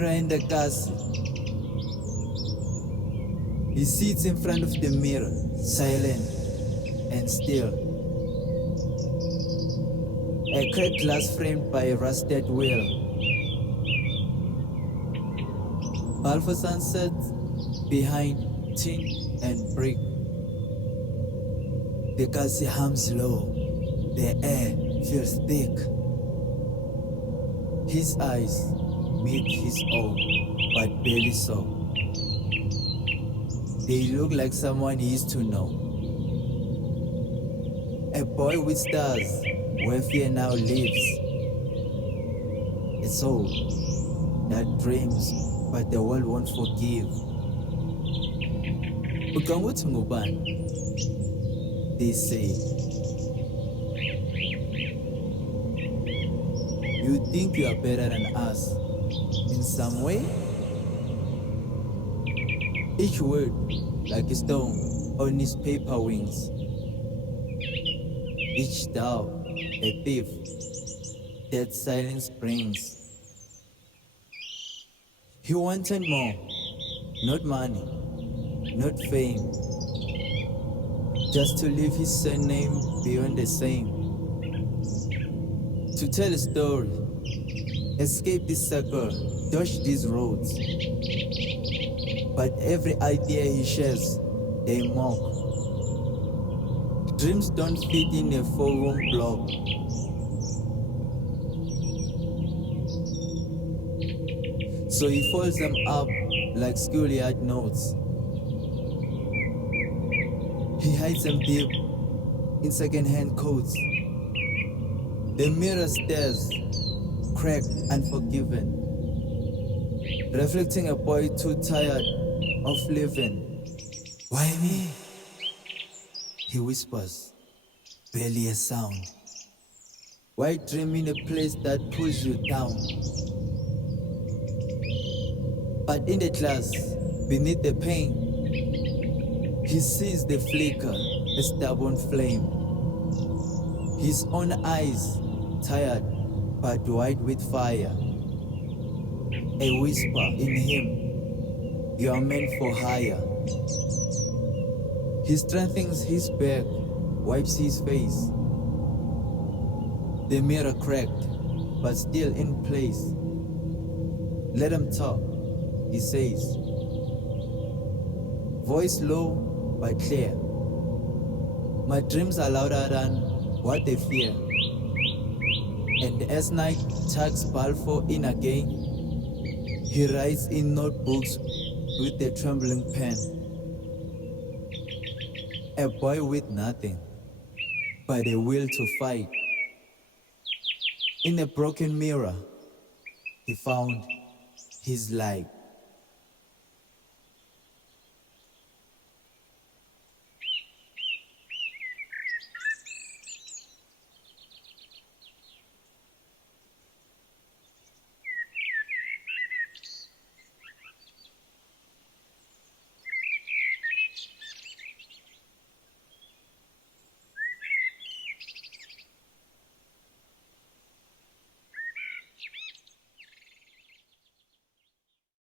mirror in the castle. He sits in front of the mirror, silent and still. A cracked glass framed by a rusted wheel. Alpha sunset behind tin and brick. The castle hums low. The air feels thick. His eyes meet his own, but barely so. They look like someone he used to know. A boy with stars, where fear now lives. A soul that dreams, but the world won't forgive. Ukanguthi ngubani? They say. You think you are better than us in some way? Each word like a stone on his paper wings. Each doubt a thief that silence brings. He wanted more, not money, not fame, just to leave his surname beyond the same. To tell a story, escape this circle, dodge these roads. But every idea he shares, they mock. Dreams don't fit in a four-room block. So he folds them up like schoolyard notes. He hides them deep in second-hand coats. The mirror stares, cracked, unforgiven, reflecting a boy too tired of living. Why me? He whispers, barely a sound. Why dream in a place that pulls you down? But in the glass, beneath the pain, he sees the flicker, a stubborn flame. His own eyes, tired but white with fire. A whisper in him, you are meant for higher. He strengthens his back, wipes his face. The mirror cracked, but still in place. Let him talk, he says. Voice low but clear. My dreams are louder than what they fear. And as night tugs Balfour in again, he writes in notebooks with a trembling pen. A boy with nothing but a will to fight. In a broken mirror, he found his light.